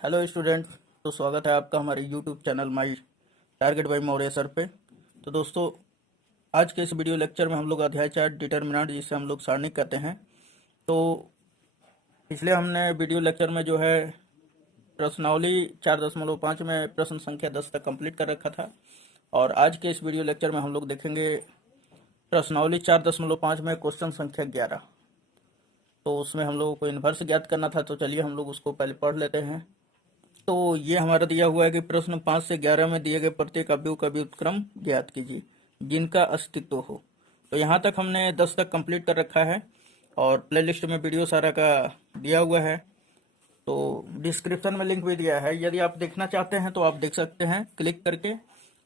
Hello student. तो स्वागत है आपका हमारे YouTube channel my target by Maurya sir पे। तो दोस्तों, आज के इस वीडियो लेक्चर में हम लोग अध्याय 4 डिटर्मिनेंट, जिसे हम लोग सारणी कहते हैं। तो पिछले हमने वीडियो लेक्चर में जो है प्रश्नावली 4.5 में प्रश्न संख्या 10 तक कंप्लीट कर रखा था, और आज के इस वीडियो लेक्चर में हम लोग देखेंगे प्रश्नावली 4.5 में क्वेश्चन संख्या 11। तो उसमें हम लोगों को इन्वर्स ज्ञात करना था, तो चलिए हम लोग उसको पहले पढ़ लेते हैं। तो ये हमारा दिया हुआ है कि प्रश्न 5 से 11 में दिए गए प्रत्येक अवयव का व्युत्क्रम ज्ञात कीजिए जिनका अस्तित्व हो। तो यहाँ तक हमने 10 तक कंप्लीट कर रखा है, और प्लेलिस्ट में वीडियो सारा का दिया हुआ है। तो डिस्क्रिप्शन में लिंक भी दिया है, यदि आप देखना चाहते हैं तो आप देख सकते हैं क्लिक करके।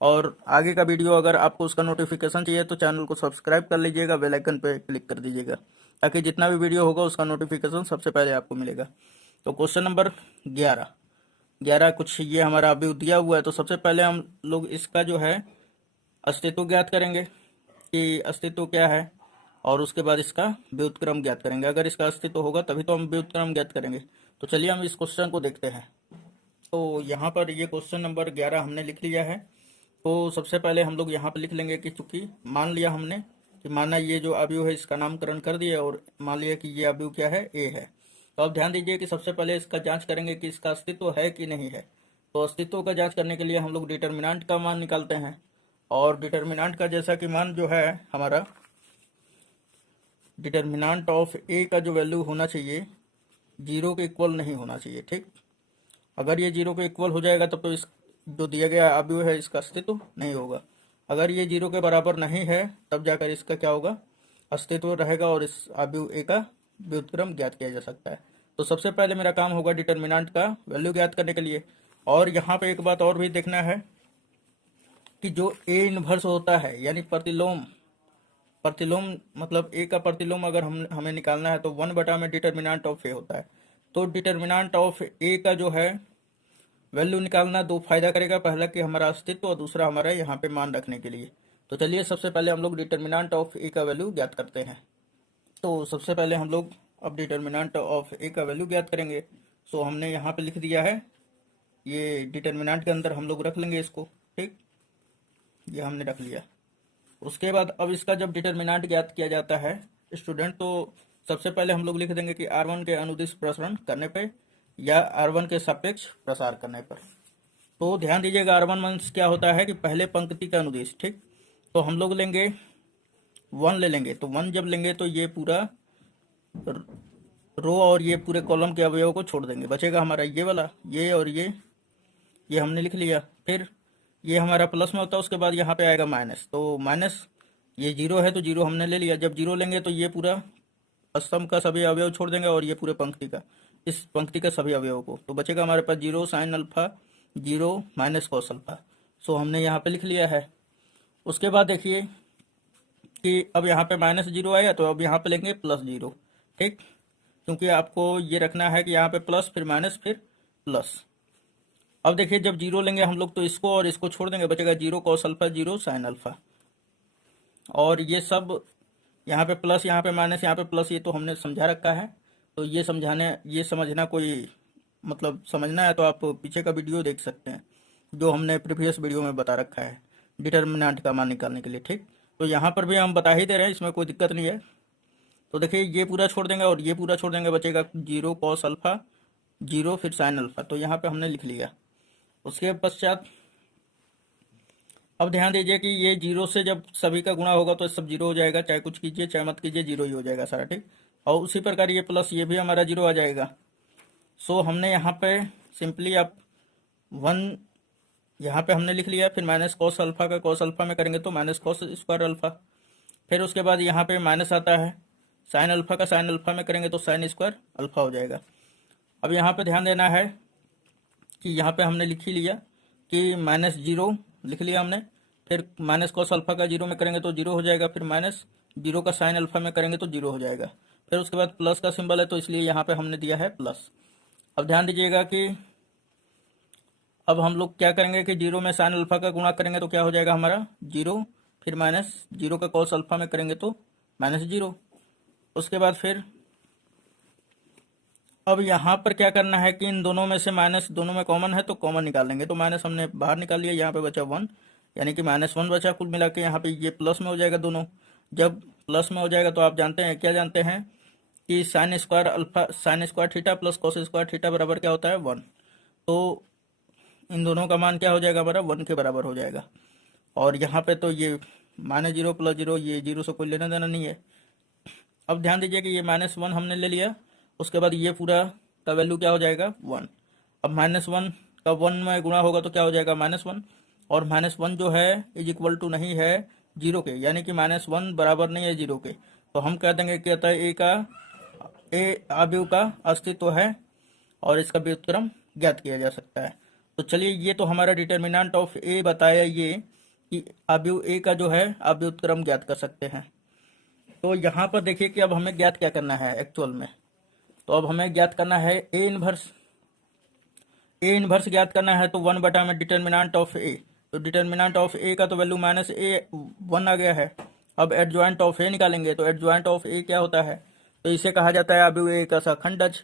और आगे का वीडियो अगर आपको उसका नोटिफिकेशन चाहिए तो चैनल को सब्सक्राइब कर लीजिएगा, बेल आइकन पे क्लिक कर दीजिएगा, ताकि जितना भी वीडियो होगा उसका नोटिफिकेशन सबसे पहले आपको मिलेगा। तो क्वेश्चन नंबर 11 कुछ ये हमारा अभी दिया हुआ है। तो सबसे पहले हम लोग इसका जो है अस्तित्व ज्ञात करेंगे कि अस्तित्व क्या है, और उसके बाद इसका व्युत्क्रम ज्ञात करेंगे। अगर इसका अस्तित्व होगा तभी तो हम व्युत्क्रम ज्ञात करेंगे। तो चलिए हम इस क्वेश्चन को देखते हैं। तो यहाँ पर ये क्वेश्चन नंबर 11 हमने लिख लिया है। तो सबसे पहले हम लोग यहाँ पर लिख लेंगे कि चूंकि मान लिया हमने कि माना ये जो अवयव है इसका नामकरण कर दिया, और मान लिया कि ये अवयव क्या है, ए है। तो अब ध्यान दीजिए कि सबसे पहले इसका जांच करेंगे कि इसका अस्तित्व है कि नहीं है। तो अस्तित्व का जांच करने के लिए हम लोग डिटर्मिनेंट का मान निकालते हैं, और डिटर्मिनेंट का जैसा कि मान जो है हमारा डिटर्मिनेंट ऑफ ए का जो वैल्यू होना चाहिए 0 के इक्वल नहीं होना चाहिए। ठीक, अगर ये 0 के इक्वल हो जाएगा तब तो इस जो दिया गया अवयव है इसका अस्तित्व नहीं होगा। अगर ये 0 के बराबर नहीं है तब जाकर इसका क्या होगा, अस्तित्व रहेगा, और इस अवयव ए का व्युत्क्रम ज्ञात किया जा सकता है। तो सबसे पहले मेरा काम होगा डिटर्मिनेंट का वैल्यू ज्ञात करने के लिए। और यहाँ पे एक बात और भी देखना है कि जो ए इनवर्स होता है, यानी प्रतिलोम, प्रतिलोम मतलब ए का प्रतिलोम अगर हमें निकालना है तो 1 में डिटर्मिनेंट ऑफ ए होता है। तो डिटर्मिनेंट ऑफ ए का जो है वैल्यू निकालना दो फायदा करेगा, पहला कि हमारा अस्तित्व, और दूसरा हमारा यहाँ पे मान रखने के लिए। तो चलिए सबसे पहले हम लोग डिटर्मिनेंट ऑफ ए का वैल्यू ज्ञात करते हैं। तो सबसे पहले हम लोग अब डिटर्मिनेंट ऑफ ए का वैल्यू ज्ञात करेंगे। सो हमने यहाँ पे लिख दिया है, ये डिटर्मिनेंट के अंदर हम लोग रख लेंगे इसको। ठीक, ये हमने रख लिया। उसके बाद अब इसका जब डिटर्मिनेंट ज्ञात किया जाता है स्टूडेंट, तो सबसे पहले हम लोग लिख देंगे कि R1 के अनुदिश प्रसरण करने पे या R1 के सापेक्ष प्रसार करने पर। तो ध्यान दीजिएगा, R1 मीन्स क्या होता है कि पहले पंक्ति का अनुदिश। ठीक, तो हम लोग लेंगे 1 ले लेंगे। तो 1 जब लेंगे तो ये पूरा रो और ये पूरे कॉलम के अवयव को छोड़ देंगे, बचेगा हमारा ये वाला, ये और ये हमने लिख लिया। फिर ये हमारा प्लस में होता है, उसके बाद यहाँ पे आएगा माइनस। तो माइनस, ये 0 है तो 0 हमने ले लिया। जब 0 लेंगे तो ये पूरा स्तंभ का सभी अवयव छोड़ देंगे, और ये पूरे पंक्ति का, इस पंक्ति का सभी अवयव को। तो बचेगा हमारे पास 0 sine alpha, 0 minus cos alpha. So हमने यहाँ पे लिख लिया है। उसके बाद देखिए कि अब यहाँ पे -0 आएगा, तो अब यहाँ पे लेंगे +0। ठीक, क्योंकि आपको ये रखना है कि यहाँ पे प्लस, फिर माइनस, फिर प्लस। अब देखिए जब 0 लेंगे हम लोग तो इसको और इसको छोड़ देंगे, बचेगा 0 कॉस अल्फा, 0 साइन अल्फा। और ये सब यहाँ पे प्लस, यहाँ पे माइनस, यहाँ पे प्लस, ये तो हमने समझा रखा है। तो ये समझना कोई मतलब समझना है तो आप पीछे का वीडियो देख सकते हैं, जो हमने प्रीवियस वीडियो में बता रखा है डिटर्मिनेंट का मान निकालने के लिए। ठीक, तो यहाँ पर भी हम बता ही दे रहे हैं, इसमें कोई दिक्कत नहीं है। तो देखिए ये पूरा छोड़ देंगे और ये पूरा छोड़ देंगे, बचेगा 0 कॉस अल्फा, 0 फिर साइन अल्फा। तो यहाँ पे हमने लिख लिया। उसके पश्चात अब ध्यान दीजिए कि ये 0 से जब सभी का गुणा होगा तो सब 0 हो जाएगा, चाहे कुछ कीजिए चाहे मत कीजिए, 0 ही हो जाएगा सारा। ठीक, और उसी प्रकार ये प्लस, ये भी हमारा 0 आ जाएगा। सो हमने यहाँ पे सिंपली अब 1 यहाँ पे हमने लिख लिया। फिर माइनस कॉस अल्फा का कॉस अल्फा में करेंगे तो माइनस कॉस स्क्वायर अल्फा। फिर उसके बाद यहाँ पे माइनस आता है, साइन अल्फा का साइन अल्फा में करेंगे तो साइन स्क्वायर अल्फा हो जाएगा। अब यहाँ पे ध्यान देना है कि यहाँ पे हमने लिख ही लिया कि -0 लिख लिया हमने। फिर माइनस कॉस अल्फा का 0 में करेंगे तो 0 हो जाएगा, फिर -0 का साइन अल्फा में करेंगे तो 0 हो जाएगा। फिर उसके बाद प्लस का सिंबल है तो इसलिए यहाँ पे हमने दिया है प्लस। अब ध्यान दीजिएगा कि अब हम लोग क्या करेंगे कि 0 में साइन अल्फा का गुणा करेंगे तो क्या हो जाएगा हमारा 0, फिर -0 का कॉस अल्फा में करेंगे तो -0। उसके बाद फिर अब यहाँ पर क्या करना है कि इन दोनों में से माइनस दोनों में कॉमन है तो कॉमन निकालेंगे। तो माइनस हमने बाहर निकाल लिया, यहाँ पे बचा 1, यानी कि -1 बचा। कुल मिला के यहाँ पे ये प्लस में हो जाएगा दोनों। जब प्लस में हो जाएगा तो आप जानते हैं, क्या जानते हैं कि sine square theta plus cos square theta बराबर क्या होता है, 1। तो इन दोनों का मान क्या हो जाएगा हमारा, 1 के बराबर हो जाएगा। और यहाँ पे तो ये -0 + 0, ये 0 से कोई लेना देना नहीं है। अब ध्यान दीजिए कि ये -1 हमने ले लिया, उसके बाद ये पूरा का वैल्यू क्या हो जाएगा, 1। अब -1 का 1 में गुणा होगा तो क्या हो जाएगा, -1। और -1 जो है इज इक्वल टू नहीं है 0 के, यानी कि -1 बराबर नहीं है 0 के। तो हम कह देंगे कि अतः ए अवयव का अस्तित्व है और इसका व्युत्क्रम ज्ञात किया जा सकता है। तो चलिए, ये तो हमारा डिटर्मिनेंट ऑफ ए बताया ये कि अवयव ए का जो है आप व्युत्क्रम ज्ञात कर सकते हैं। तो यहाँ पर देखिए कि अब हमें ज्ञात क्या करना है एक्चुअल में। तो अब हमें ज्ञात करना है ए इनवर्स ज्ञात करना है। तो 1 में डिटर्मिनेंट ऑफ ए, तो डिटर्मिनेंट ऑफ ए का तो वैल्यू -1 आ गया है। अब एडजॉइंट ऑफ ए निकालेंगे। तो एडजॉइंट ऑफ ए क्या होता है, तो इसे कहा जाता है अवयव ए का सहखंडज।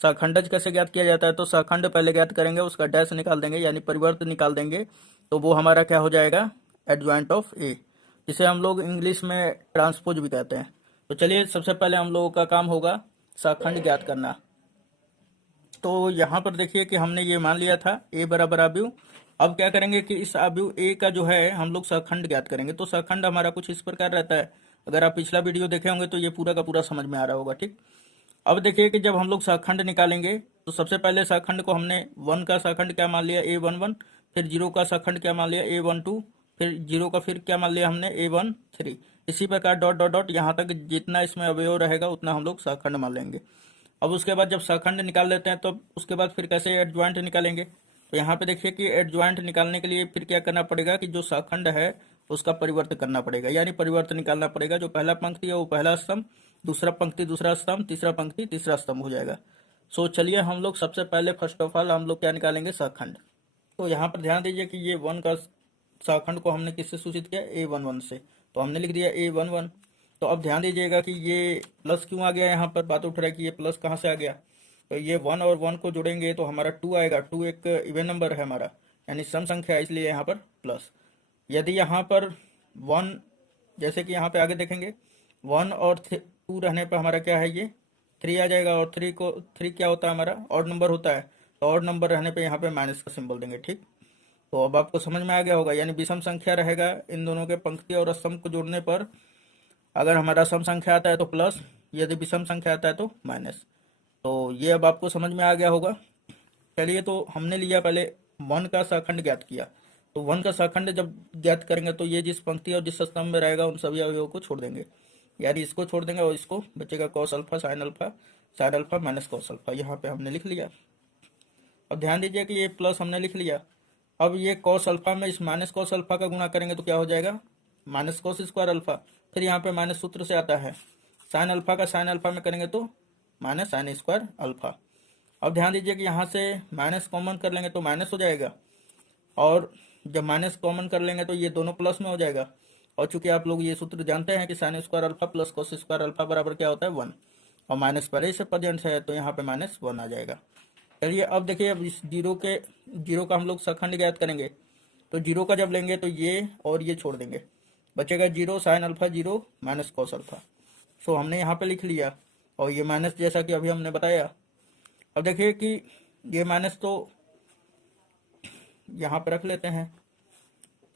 सहखंडज कैसे ज्ञात किया जाता है, तो सहखंड पहले ज्ञात करेंगे, उसका डैश निकाल देंगे यानी परिवर्त निकाल देंगे, तो वो हमारा क्या हो जाएगा, एडजॉइंट ऑफ ए, जिसे हम लोग इंग्लिश में ट्रांसपोज भी कहते हैं। तो चलिए, सबसे पहले हम लोगों का काम होगा सहखंड ज्ञात करना। तो यहाँ पर देखिए कि हमने ये मान लिया था ए बराबर अवयव। अब क्या करेंगे कि इस अवयव ए का जो है हम लोग सहखंड ज्ञात करेंगे। तो सहखंड हमारा कुछ इस प्रकार रहता है, अगर आप पिछला वीडियो देखे होंगे तो ये पूरा का पूरा समझ में आ रहा होगा, ठीक। अब देखिए कि जब हम लोग सहखंड निकालेंगे तो सबसे पहले सहखंड को हमने 1 का सहखंड क्या मान लिया, A11, फिर 0 का सहखंड क्या मान लिया, A12, फिर 0 का फिर क्या मान लिया हमने, A13। इसी प्रकार डॉट डॉट डॉट यहाँ तक जितना इसमें अवयव रहेगा उतना हम लोग सहखंड मान लेंगे। अब उसके बाद जब सहखंड निकाल लेते हैं तो उसके बाद फिर कैसे एडजॉइंट निकालेंगे। तो यहाँ पे देखिए कि एडजॉइंट निकालने के लिए फिर क्या करना पड़ेगा कि जो सहखंड है उसका परिवर्तन करना पड़ेगा, यानी परिवर्तन निकालना पड़ेगा। जो पहला पंक्ति है वो पहला स्तंभ, दूसरा पंक्ति दूसरा स्तंभ, तीसरा पंक्ति तीसरा स्तंभ हो जाएगा। सो चलिए, हम लोग सबसे पहले फर्स्ट ऑफ ऑल हम लोग क्या निकालेंगे, सहखंड। तो यहाँ पर ध्यान दीजिए कि ये 1 का सहखंड को हमने किससे सूचित किया, A11 से, तो हमने लिख दिया A11। तो अब ध्यान दीजिएगा कि ये प्लस क्यों आ गया, यहाँ पर बात उठ रहा है कि ये प्लस कहाँ से आ गया। तो ये 1 और 1 को जोड़ेंगे तो हमारा 2 आएगा। 2 एक इवन नंबर है हमारा, यानी सम संख्या है, इसलिए यहाँ पर प्लस। यदि यहाँ पर 1, जैसे कि यहाँ पे आगे देखेंगे 1 और 2 रहने पर हमारा क्या है, ये 3 आ जाएगा। और 3 क्या होता है हमारा, ऑड नंबर होता है। तो ऑड नंबर रहने पे यहाँ पे माइनस का सिंबल देंगे, ठीक। तो अब आपको समझ में आ गया होगा, यानी विषम संख्या रहेगा, इन दोनों के पंक्ति और स्तंभ को जोड़ने पर अगर हमारा सम संख्या आता है तो प्लस, यदि विषम संख्या आता है तो माइनस। तो ये अब आपको समझ में आ गया होगा। चलिए, तो हमने लिया पहले 1 का सहखंड ज्ञात किया। तो 1 का सहखंड जब ज्ञात करेंगे तो ये जिस पंक्ति और जिस स्तंभ में रहेगा उन सभी अवयवों को छोड़ देंगे, यानी इसको छोड़ देंगे और इसको बचेगा cos alpha sign alpha minus cos alpha, यहाँ पे हमने लिख लिया। अब ध्यान दीजिए कि ये प्लस हमने लिख लिया। अब ये कॉस अल्फा में इस माइनस कॉस अल्फा का गुणा करेंगे तो क्या हो जाएगा, माइनस कॉस स्क्वायर अल्फा। फिर यहाँ पे माइनस सूत्र से आता है, साइन अल्फा का साइन अल्फा में करेंगे तो माइनस साइन स्क्वायर अल्फा। अब ध्यान दीजिए कि यहाँ से माइनस कॉमन कर लेंगे तो माइनस हो जाएगा, और जब माइनस कॉमन कर लेंगे तो ये दोनों प्लस में हो जाएगा। और चूंकि आप लोग ये सूत्र जानते हैं कि sine square alpha plus cos square alpha बराबर क्या होता है, 1, और माइनस पहले से प्रेजेंट है तो यहाँ पे -1 आ जाएगा। चलिए, अब देखिए, अब इस जीरो का हम लोग सहखंड ज्ञात करेंगे। तो 0 का जब लेंगे तो ये और ये छोड़ देंगे, बचेगा 0 sine alpha 0 minus cos alpha. So हमने यहाँ पे लिख लिया, और ये माइनस जैसा कि अभी हमने बताया। अब देखिए कि ये माइनस तो यहाँ पे रख लेते हैं,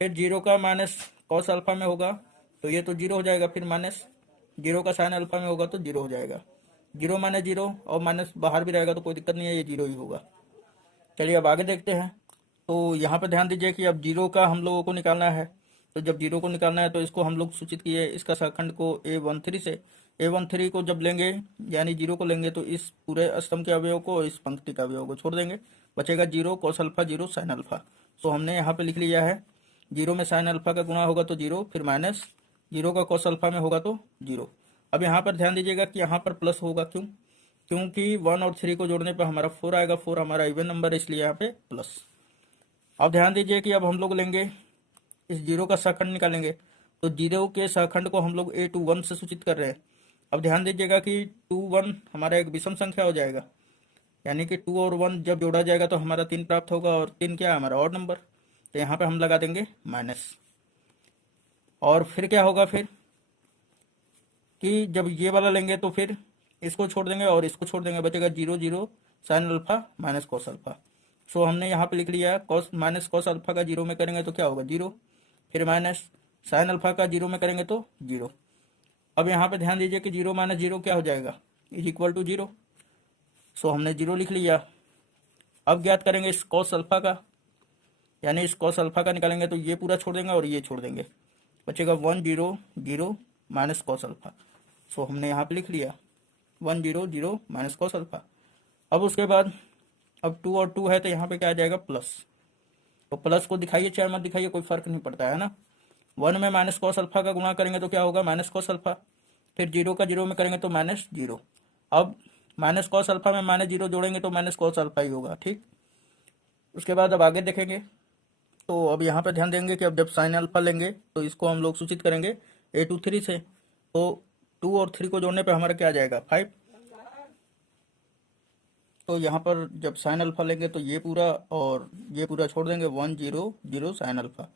फिर 0 का माइनस कॉस अल्फा में होगा तो ये तो 0 हो जाएगा, फिर माइनस 0 का साइन अल्फा में होगा तो 0 हो जाएगा। 0 माइनस 0, और माइनस बाहर भी रहेगा तो कोई दिक्कत नहीं है, ये 0 ही होगा। चलिए, अब आगे देखते हैं। तो यहाँ पर ध्यान दीजिए कि अब 0 का हम लोगों को निकालना है। तो जब 0 को निकालना है तो इसको हम लोग सूचित किए इसका सहखंड को A13 से। A13 को जब लेंगे, यानी 0 को लेंगे तो इस पूरे स्तंभ के अवयव को, इस पंक्ति के अवयव को छोड़ देंगे, बचेगा 0 cos alpha 0 sine alpha. So हमने यहाँ पे लिख लिया है, 0 में साइन अल्फा का गुणा होगा तो 0, फिर माइनस 0 का कॉस अल्फा में होगा तो 0। अब यहाँ पर ध्यान दीजिएगा कि यहाँ पर प्लस होगा, क्यों, क्योंकि 1 और 3 को जोड़ने पर हमारा 4 आएगा। 4 हमारा इवन नंबर है, इसलिए यहाँ पे प्लस। अब ध्यान दीजिए कि अब हम लोग लेंगे इस 0 का सहखंड निकालेंगे। तो 0 के सहखंड को हम लोग A21 से सूचित कर रहे हैं। अब ध्यान दीजिएगा कि 21 हमारा एक विषम संख्या हो जाएगा, यानी कि 2 और 1 जब जोड़ा जाएगा तो हमारा 3 प्राप्त होगा, और 3 क्या है हमारा ऑड नंबर, तो यहाँ पे हम लगा देंगे माइनस। और फिर क्या होगा फिर कि जब ये वाला लेंगे तो फिर इसको छोड़ देंगे और इसको छोड़ देंगे, बचेगा 0 0 sine alpha minus cos alpha. So हमने यहाँ पे लिख लिया कॉस माइनस कॉस अल्फा का 0 में करेंगे तो क्या होगा 0, फिर माइनस साइन अल्फा का 0 में करेंगे तो 0। अब यहाँ पे ध्यान दीजिए कि 0 माइनस 0 क्या हो जाएगा, इज इक्वल टू 0। सो हमने 0 लिख लिया। अब ज्ञात करेंगे इस कॉस अल्फा का, यानी इस कॉस अल्फा का निकालेंगे तो ये पूरा छोड़ देंगे और ये छोड़ देंगे, बचेगा 1 0 0 माइनस कॉस अल्फा। सो हमने यहाँ पे लिख लिया 1 0 0 माइनस कॉस अल्फा। अब उसके बाद अब 2 और 2 है तो यहाँ पे क्या आ जाएगा प्लस, तो प्लस को दिखाइए चाहे मत दिखाइए कोई फर्क नहीं पड़ता है ना। 1 में माइनस कॉस अल्फा का गुणा करेंगे तो क्या होगा माइनस कॉस अल्फा, फिर 0 का 0 में करेंगे तो माइनस 0। अब माइनस कॉस अल्फा में माइनस 0 जोड़ेंगे तो माइनस कॉस अल्फा ही होगा, ठीक। उसके बाद अब आगे देखेंगे, तो अब यहाँ पे ध्यान देंगे कि अब जब साइन अल्फा लेंगे तो इसको हम लोग सूचित करेंगे a2 3 से, तो 2 और 3 को जोड़ने पे हमारा क्या आ जाएगा 5। तो यहाँ पर जब साइन अल्फा लेंगे तो ये पूरा और ये पूरा छोड़ देंगे 1 0 0 साइन अल्फा।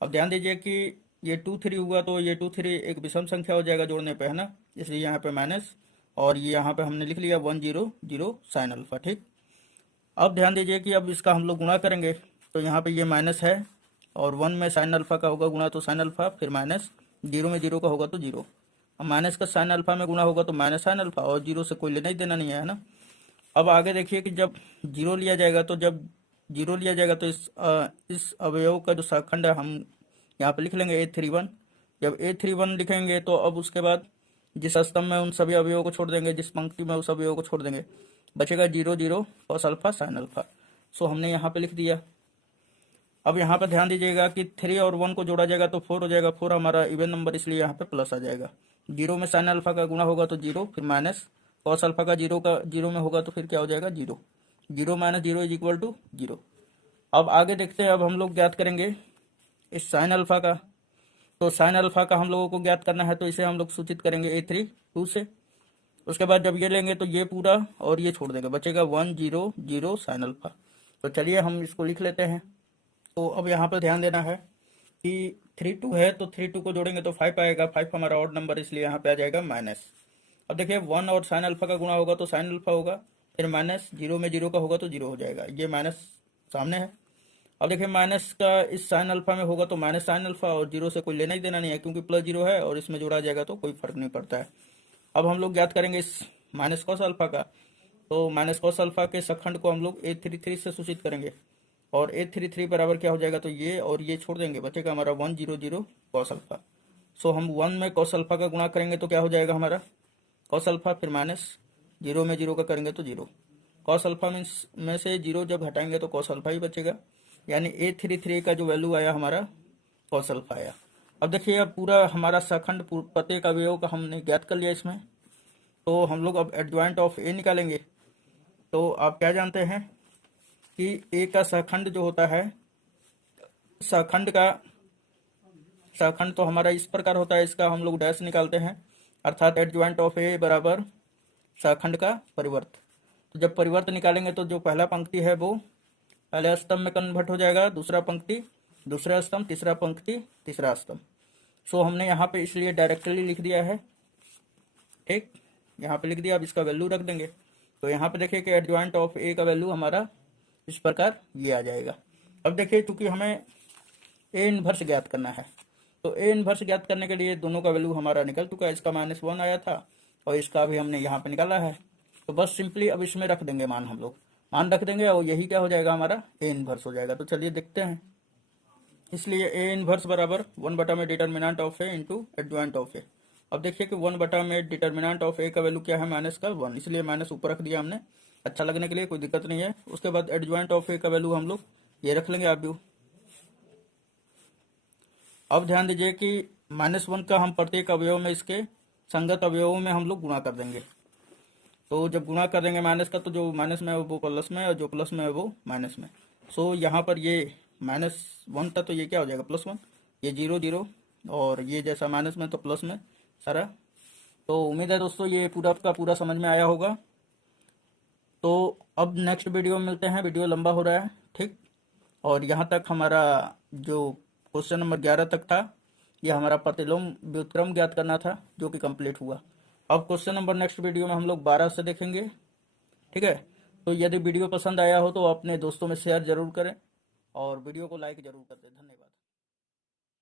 अब ध्यान दीजिए कि ये 2 3 हुआ तो ये 2 3 एक विषम संख्या हो जाएगा जोड़ने पे, है ना, इसलिए यहाँ पे माइनस, और ये यहाँ पे हमने लिख लिया 1 0 0 साइन अल्फा, ठीक। अब ध्यान दीजिए कि अब इसका हम लोग गुणा करेंगे तो यहाँ पे ये माइनस है और 1 में साइन अल्फा का होगा गुणा तो साइन अल्फा, फिर माइनस 0 में 0 का होगा तो 0। अब माइनस का साइन अल्फा में गुणा होगा तो माइनस साइन अल्फा, और 0 से कोई लेना ही देना नहीं है ना। अब आगे देखिए कि जब 0 लिया जाएगा तो जब 0 लिया जाएगा तो इस अवयव का जो शाखंड है हम यहाँ पे लिख लेंगे a31। जब a31 लिखेंगे तो अब उसके बाद जिस स्तंभ में उन सभी अवयवों को छोड़ देंगे, जिस पंक्ति में उस अवयव को छोड़ देंगे, बचेगा 0 0 cos alpha sine alpha. So हमने यहाँ पे लिख दिया। अब यहाँ पे ध्यान दीजिएगा कि 3 और 1 को जोड़ा जाएगा तो 4 हो जाएगा, 4 हमारा इवन नंबर इसलिए यहाँ पे प्लस आ जाएगा। 0 में साइन अल्फा का गुणा होगा तो 0, फिर माइनस कॉस अल्फा का 0 में होगा तो फिर क्या हो जाएगा 0, 0 माइनस 0 इज इक्वल टू 0। अब आगे देखते हैं, अब हम लोग ज्ञात करेंगे इस साइन अल्फा का। तो साइन अल्फा का हम लोगों को ज्ञात करना है तो इसे हम लोग सूचित करेंगे a3 2 से। उसके बाद जब ये लेंगे तो ये पूरा और ये छोड़ देंगे, बचेगा 1 0 0 साइन अल्फा। तो चलिए हम इसको लिख लेते हैं। तो अब यहाँ पर ध्यान देना है कि 3 2 है तो 3 2 को जोड़ेंगे तो 5 आएगा, 5 हमारा ऑड नंबर इसलिए यहाँ पे आ जाएगा माइनस। अब देखिए 1 और साइन अल्फा का गुणा होगा तो साइन अल्फा होगा, फिर माइनस 0 में 0 का होगा तो 0 हो जाएगा, ये माइनस सामने है। अब देखिए माइनस का इस साइन अल्फा में होगा तो माइनस साइन अल्फा, और 0 से कोई लेना ही देना नहीं है क्योंकि प्लस 0 है और इसमें जोड़ा जाएगा तो कोई फर्क नहीं पड़ता है। अब हम लोग ज्ञात करेंगे इस माइनस कॉस अल्फा का। तो माइनस कॉस अल्फा के सखंड को हम लोग a33 से सूचित करेंगे, और a33 बराबर क्या हो जाएगा तो ये और ये छोड़ देंगे, बचेगा हमारा 1 0 0 कॉस अल्फा। सो हम 1 में कॉस अल्फा का गुणा करेंगे तो क्या हो जाएगा हमारा कॉस अल्फा, फिर माइनस 0 में 0 का करेंगे तो 0। कॉस अल्फा में से 0 जब हटाएंगे तो कॉस अल्फा ही बचेगा, यानी a33 का जो वैल्यू आया हमारा कॉस अल्फा आया। अब देखिए अब पूरा हमारा सखंड प्रत्येक अवयव का हमने ज्ञात कर लिया इसमें। तो हम लोग अब एडजॉइंट ऑफ ए निकालेंगे। तो आप क्या जानते हैं कि ए का सखंड जो होता है, सखंड का सखंड तो हमारा इस प्रकार होता है, इसका हम लोग डैश निकालते हैं, अर्थात एडजॉइंट ऑफ ए बराबर सखंड का परिवर्त। तो जब परिवर्त निकालेंगे तो जो पहला पंक्ति है वो पहले स्तंभ में कन्वर्ट हो जाएगा, दूसरा पंक्ति दूसरा स्तंभ, तीसरा पंक्ति तीसरा स्तंभ। सो हमने यहाँ पे इसलिए डायरेक्टली लिख दिया है, ठीक, यहाँ पे लिख दिया। अब इसका वैल्यू रख देंगे। तो यहाँ पे देखिए कि एडजॉइंट ऑफ ए का वैल्यू हमारा इस प्रकार ये आ जाएगा। अब देखिए चूंकि हमें ए इनवर्स ज्ञात करना है, तो ए इनवर्स ज्ञात करने के लिए दोनों का वैल्यू हमारा निकल चुका है। इसका -1 आया था और इसका भी हमने यहाँ पे निकाला है। तो बस सिंपली अब इसमें रख देंगे मान, हम लोग मान रख देंगे और यही क्या हो जाएगा हमारा ए इनवर्स हो जाएगा। तो चलिए देखते हैं। इसलिए ए इनवर्स बराबर 1 में determinant of A into adjoint of A. अब देखिए कि 1 में डिटर्मिनेंट ऑफ ए का वैल्यू क्या है माइनस का 1, इसलिए माइनस ऊपर रख दिया हमने अच्छा लगने के लिए, कोई दिक्कत नहीं है। उसके बाद एडजॉइंट ऑफ ए का वैल्यू हम लोग ये रख लेंगे आप। अब ध्यान दीजिए कि -1 का हम प्रत्येक अवयव में इसके संगत अवयवों में हम लोग गुणा कर देंगे। तो जब गुणा कर देंगे माइनस का तो जो माइनस में है वो प्लस में और जो प्लस में है वो माइनस में। सो यहाँ पर ये -1 था तो ये क्या हो जाएगा +1, ये 0 0 और ये जैसा माइनस में तो प्लस में सारा। तो उम्मीद है दोस्तों ये पूरा का पूरा समझ में आया होगा। तो अब नेक्स्ट वीडियो में मिलते हैं, वीडियो लंबा हो रहा है, ठीक। और यहाँ तक हमारा जो क्वेश्चन नंबर 11 तक था, ये हमारा प्रतिलोम व्युत्क्रम ज्ञात करना था, जो कि कंप्लीट हुआ। अब क्वेश्चन नंबर नेक्स्ट वीडियो में हम लोग 12 से देखेंगे, ठीक है। तो यदि वीडियो पसंद आया हो तो अपने दोस्तों में शेयर जरूर करें और वीडियो को लाइक जरूर कर दें। धन्यवाद।